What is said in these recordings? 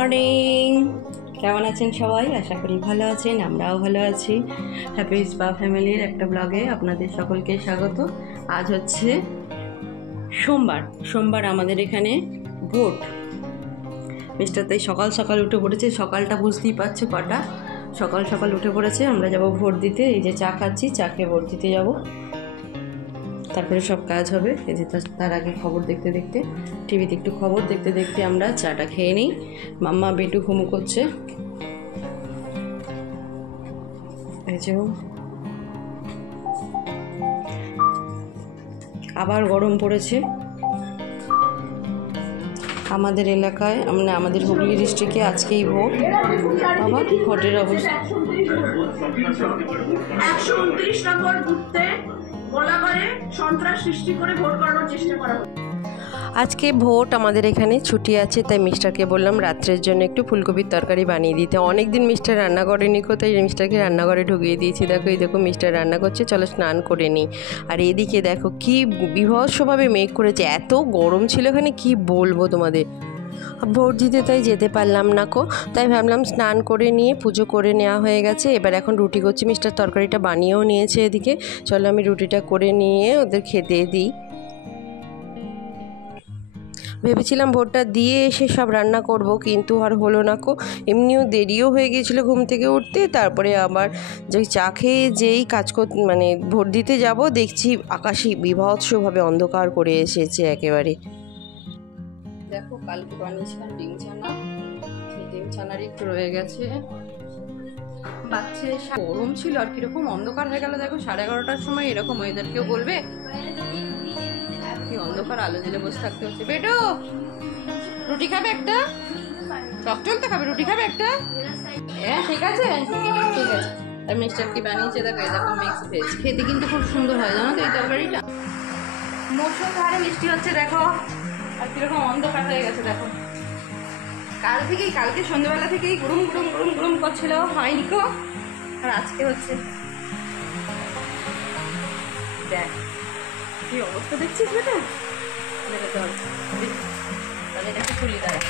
Morning, কেমন আছেন সবাই? আশা করি ভালো আছেন, আমরাও ভালো আছি। হ্যাপি স্পা ফ্যামিলির একটা ব্লগে আপনাদের সকলকে স্বাগত। আজ হচ্ছে সোমবার আমাদের এখানে ভোট। মিস্টার তাই সকাল সকাল উঠে পড়েছে। সকালটা বুঝতেই পারছো কটা, সকাল সকাল উঠে পড়েছে। আমরা যাব ভোট দিতে। এই যে চা খাচ্ছি, চা খেয়ে ভোট দিতে যাব, তারপরে সব কাজ হবে। এই যে তার আগে খবর দেখতে দেখতে, টিভিতে একটু খবর দেখতে দেখতে আমরা চাটা খেয়ে নিই। মাম্মা বেটু ঘুমু করছে। এই যে আবার গরম পড়েছে আমাদের এলাকায়, মানে আমাদের হুগলি ডিস্ট্রিক্টে আজকেই ভোট। আবার ভোটের অবস্থা 129 নম্বর বুথে গোলা করে সন্ত্রাস সৃষ্টি করে ভোট করানোর চেষ্টা করা হচ্ছে। আজকে ভোট আমাদের এখানে ছুটি আছে, তাই মিস্টারকে বললাম রাত্রের জন্য একটু ফুলকপির তরকারি বানিয়ে দিতে। অনেক দিন মিস্টার রান্না করেনি, কোথায় মিস্টারকে রান্নাঘরে ঢুকিয়ে দিয়েছি। দেখো এই দেখো মিস্টার রান্না করছে, চলো স্নান করে নিই। আর এদিকে দেখো কি বিভৎসভাবে মেঘ করেছে, এত গরম ছিল এখানে কি বলবো তোমাদের। ভোট দিতে তাই যেতে পারলাম না তাই ভাবলাম স্নান করে নিয়ে পুজো করে নেওয়া হয়ে গেছে। এবার এখন রুটি করছি, মিস্টার তরকারিটা বানিয়েও নিয়েছে এদিকে। চলো আমি রুটিটা করে নিয়ে ওদের খেতে দিই। ভেবেছিলাম ভোটটা দিয়ে এসে সব রান্না করব, কিন্তু আর হলো না এমনিও দেরিও হয়ে গিয়েছিলো ঘুম থেকে উঠতে। তারপরে আবার যে চা খেয়ে যেই মানে ভোট দিতে যাব, দেখছি আকাশে বিভৎসভাবে অন্ধকার করে এসেছে একেবারে। দেখো কালকে বানিয়েছিলাম ডিম ছানা, সেই ডিম ছানারই একটু রয়ে গেছে। বাচ্চা গরম ছিল আর কিরকম অন্ধকার হয়ে গেল দেখো, 11:30টার সময় এরকম ওয়েদার। কেউ বলবে কি অন্ধকার, আলো জ্বেলে বসে থাকতে হচ্ছে। বেটো রুটি খাবে একটা? টক চলতে খাবে, রুটি খাবে একটা? হ্যাঁ ঠিক আছে ঠিক আছে। আর মিস্টার কি বানিয়েছে দেখো, এই দেখো মিক্স ভেজ। খেতে কিন্তু খুব সুন্দর হয় জানো তো এই তরকারিটা। মুষলধারে মিষ্টি হচ্ছে দেখো, আর কিরকম অন্ধকার হয়ে গেছে দেখো। কালকে সন্ধ্যাবেলা থেকেই গুড়ুম গুড়ুম গুড়ুম গুড়ুম করছিল, হয়নি কো। আর আজকে হচ্ছে দেখ কি অবস্থা, দেখছিস বেটা? তাহলে এটাকে খুলি দাঁড়া।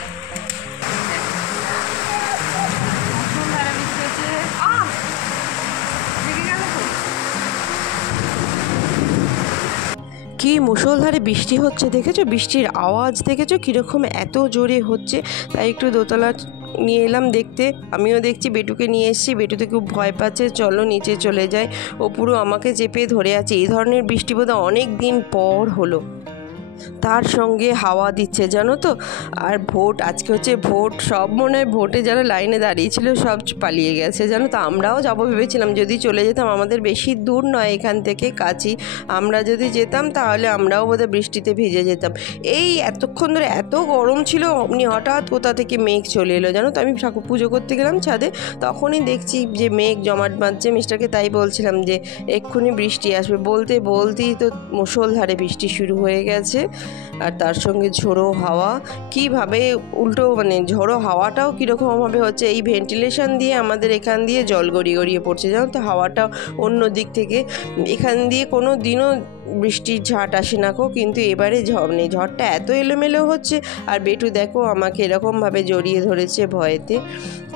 মুষলধারে বৃষ্টি হচ্ছে। লেগে গেল তো। কি মুষলধারে বৃষ্টি হচ্ছে দেখেছো? বৃষ্টির আওয়াজ দেখেছো কীরকম এত জোরে হচ্ছে? তাই একটু দোতলা নিয়ে এলাম দেখতে। আমিও দেখছি, বেটুকে নিয়ে এসেছি। বেটু তো খুব ভয় পাচ্ছে, চলো নিচে চলে যায়। ও পুরো আমাকে চেপে ধরে আছে। এই ধরনের বৃষ্টি বোধহয় অনেক দিন পর হলো। তার সঙ্গে হাওয়া দিচ্ছে জানো তো। আর ভোট আজকে হচ্ছে ভোট, সব মনে হয় ভোটে যারা লাইনে দাঁড়িয়েছিল সব পালিয়ে গেছে জানো তো। আমরাও যাবো ভেবেছিলাম, যদি চলে যেতাম, আমাদের বেশি দূর নয় এখান থেকে, কাছেই। আমরা যদি যেতাম তাহলে আমরাও বোধহয় বৃষ্টিতে ভিজে যেতাম। এই এতক্ষণ ধরে এত গরম ছিল, অমনি হঠাৎ কোথা থেকে মেঘ চলে এলো জানো তো। আমি ঠাকুর পুজো করতে গেলাম ছাদে, তখনই দেখছি যে মেঘ জমাট বাঁধছে। মিস্টারকে তাই বলছিলাম যে এক্ষুনি বৃষ্টি আসবে, বলতেই তো মুষলধারে বৃষ্টি শুরু হয়ে গেছে। আর তার সঙ্গে ঝোড়ো হাওয়া, কীভাবে উল্টো মানে ঝোড়ো হাওয়াটাও কীরকমভাবে হচ্ছে। এই ভেন্টিলেশন দিয়ে আমাদের এখান দিয়ে জল গড়িয়ে পড়ছে জানো তো। হাওয়াটা অন্য দিক থেকে, এখান দিয়ে কোনো দিনও বৃষ্টির ঝাঁট আসে না কিন্তু এবারে ঝড়টা এত এলোমেলো হচ্ছে। আর বেটু দেখো আমাকে এরকমভাবে জড়িয়ে ধরেছে ভয়েতে,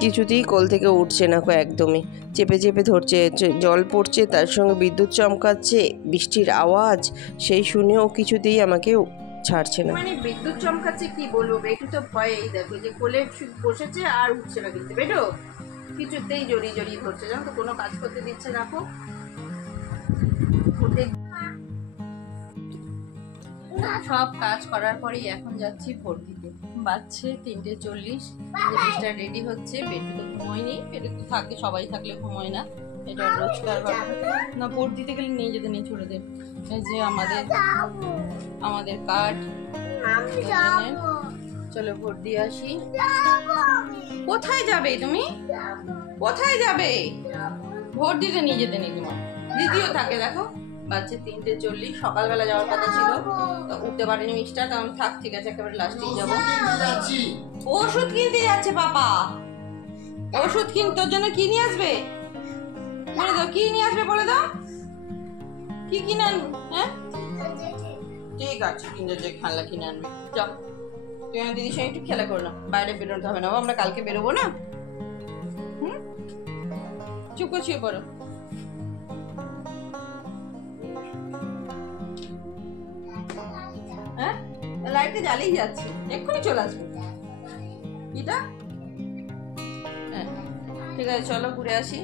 কিছুতেই কোল থেকে উঠছে না একদমই, চেপে চেপে ধরছে। জল পড়ছে, তার সঙ্গে বিদ্যুৎ চমকাচ্ছে, বৃষ্টির আওয়াজ, সেই শুনেও কিছুতেই আমাকে ছাড়ছে না। মানে বিদ্যুৎ চমকাচ্ছে কি বলবো, বেটু তো ভয়েই দেখো যে কোলে বসেছে আর উঠছে না। কিন্তু বেটু কিছুতেই জড়িয়ে ধরছে জানো তো, কোনো কাজ করতে দিচ্ছে না। সব কাজ করার পরেই এখন যাচ্ছি ভোট দিতে। বাজছে 3:40। মিস্টার রেডি হচ্ছে। বেটু তো ঘুমোয়নি, বেটু তো থাকে, সবাই থাকলে ঘুমোয় না, এটা রোজকার না। ভোট দিতে গেলে নিয়ে যেতে নেই ছোটদের। এই যে আমাদের কার্ড, চলো ভোট দিয়ে আসি। কোথায় যাবে তুমি? কোথায় যাবে? ভোট দিতে নিয়ে যেতে নেই তোমার, দিদিও থাকে দেখো। বাজছে 3:40, সকালবেলা যাওয়ার কথা ছিল, উঠতে পারিনি মিস্টার। তখন থাক, ঠিক আছে একেবারে লাস্টেই যাবো। ওষুধ কিনতে যাচ্ছে পাপা, ওষুধ তোর জন্য কি নিয়ে আসবে বলে দাও, কি নিয়ে আসবে বলে দাও, কি কিনে আনবে? হ্যাঁ ঠিক আছে, কিনে যে খানলা কিনে আনবে। যাও তুই আমার দিদির সঙ্গে একটু খেলা করো না, বাইরে বেরোতে হবে না, ও আমরা কালকে বেরোবো না। হুম, চুপ করে শুয়ে পড়ো। হ্যাঁ, লাইটটা জ্বালিয়ে যাচ্ছে, এক্ষুনি চলে আসবে। এটা হ্যাঁ ঠিক আছে, চলো ঘুরে আসি।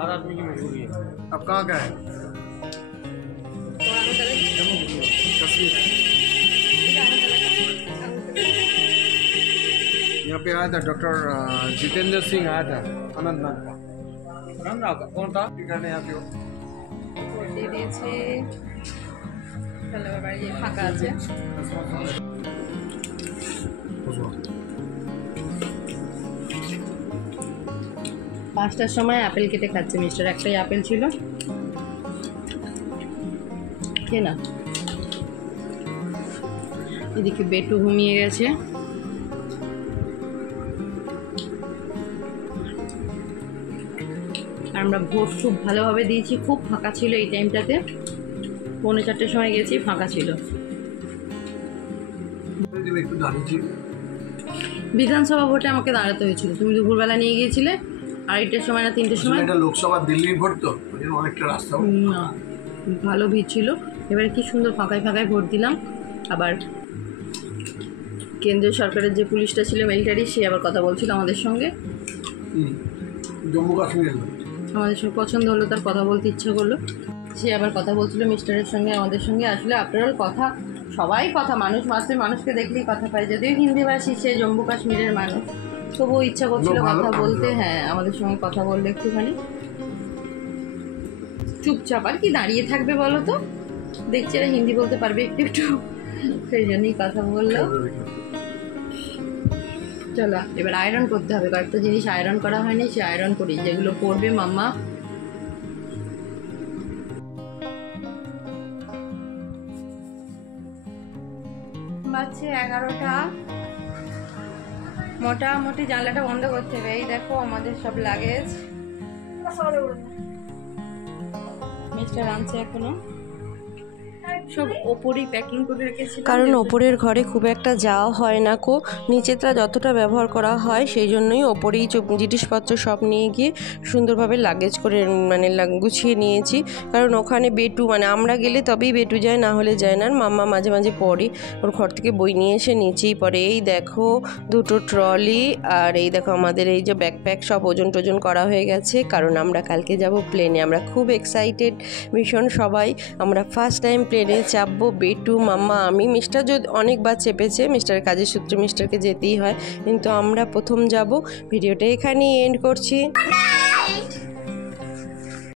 हर आदमी की मजबूरी है। अब कहाँ का है? कश्मीर। यहाँ पे आया था डॉक्टर जितेंद्र सिंह आया था अनंतनाग का। अनंतनाग का कौन था? ठिकाने यहाँ पे দিয়ে দিয়েছে, চলো এবার বাড়ি যেয়ে ফাঁকা আছে। 5টার সময় আপেল কেটে খাচ্ছে মিস্টার, একটাই আপেল ছিল, কে না। এদিকে বেটু ঘুমিয়ে গেছে। আর আমরা ভোট খুব ভালোভাবে দিয়েছি, খুব ফাঁকা ছিল এই টাইমটাতে, 3:45টার সময় গেছি, ফাঁকা ছিল। বিধানসভা ভোটে আমাকে দাঁড়াতে হয়েছিল, তুমি দুপুরবেলা নিয়ে গিয়েছিলে, 2:30টার সময় না 3টের সময়। এটা লোকসভা দিল্লির ভোট তো, অনেকটা রাস্তা না, ভালো ভিড় ছিল। এবারে কি সুন্দর ফাঁকায় ফাঁকায় ভোট দিলাম। আবার কেন্দ্রীয় সরকারের যে পুলিশটা ছিল, মিলিটারি, সে আবার কথা বলছিল আমাদের সঙ্গে। জম্মু কাশ্মীর আমাদের সঙ্গে পছন্দ হলো, তার কথা বলতে ইচ্ছা করলো, সে আবার কথা বলছিল মিস্টারের সঙ্গে, আমাদের সঙ্গে। আসলে আপনার কথা, সবাই কথা, মানুষ মাত্র মানুষকে দেখলেই কথা পায়, যদিও হিন্দিভাষী, সে জম্মু কাশ্মীরের মানুষ, তবুও ইচ্ছা করছিল কথা বলতে। হ্যাঁ, আমাদের সঙ্গে কথা বললে একটুখানি। চুপচাপ আর কি দাঁড়িয়ে থাকবে বলো তো, দেখছি এরা হিন্দি বলতে পারবে একটু একটু, সেই জন্যই কথা বললো। চলো এবার আয়রন করতে হবে, কয়েকটা জিনিস আয়রন করা হয়নি, সে আয়রন করি, যেগুলো করবে মাম্মা। বাজছে 11টা, মোটামুটি জানলাটা বন্ধ করতে হবে। এই দেখো আমাদের সব লাগেজ, মিস্টার আনছে এখনো, সব ওপরেই প্যাকিং করে রেখেছি, কারণ ওপরের ঘরে খুব একটা যাওয়া হয় না কো, নিচেটা যতটা ব্যবহার করা হয় সেই জন্যই ওপরেই জিনিসপত্র সব নিয়ে গিয়ে সুন্দরভাবে লাগেজ করে মানে গুছিয়ে নিয়েছি। কারণ ওখানে বেটু, মানে আমরা গেলে তবেই বেটু যায়, না হলে যায় না। মাম্মা মাঝে মাঝে পড়ে, ওর ঘর থেকে বই নিয়ে এসে নিচেই পড়ে। এই দেখো 2টো ট্রলি, আর এই দেখো আমাদের এই যে ব্যাকপ্যাক, সব ওজন টোজন করা হয়ে গেছে, কারণ আমরা কালকে যাব প্লেনে। আমরা খুব এক্সাইটেড ভীষণ সবাই, আমরা ফার্স্ট টাইম প্লেনে চাপবো। বেটু, মাম্মা, আমি। মিস্টার যদি অনেকবার চেপেছে, মিস্টারের কাজের সূত্রে মিস্টারকে যেতেই হয়, কিন্তু আমরা প্রথম যাব। ভিডিওটা এখানেই এন্ড করছি।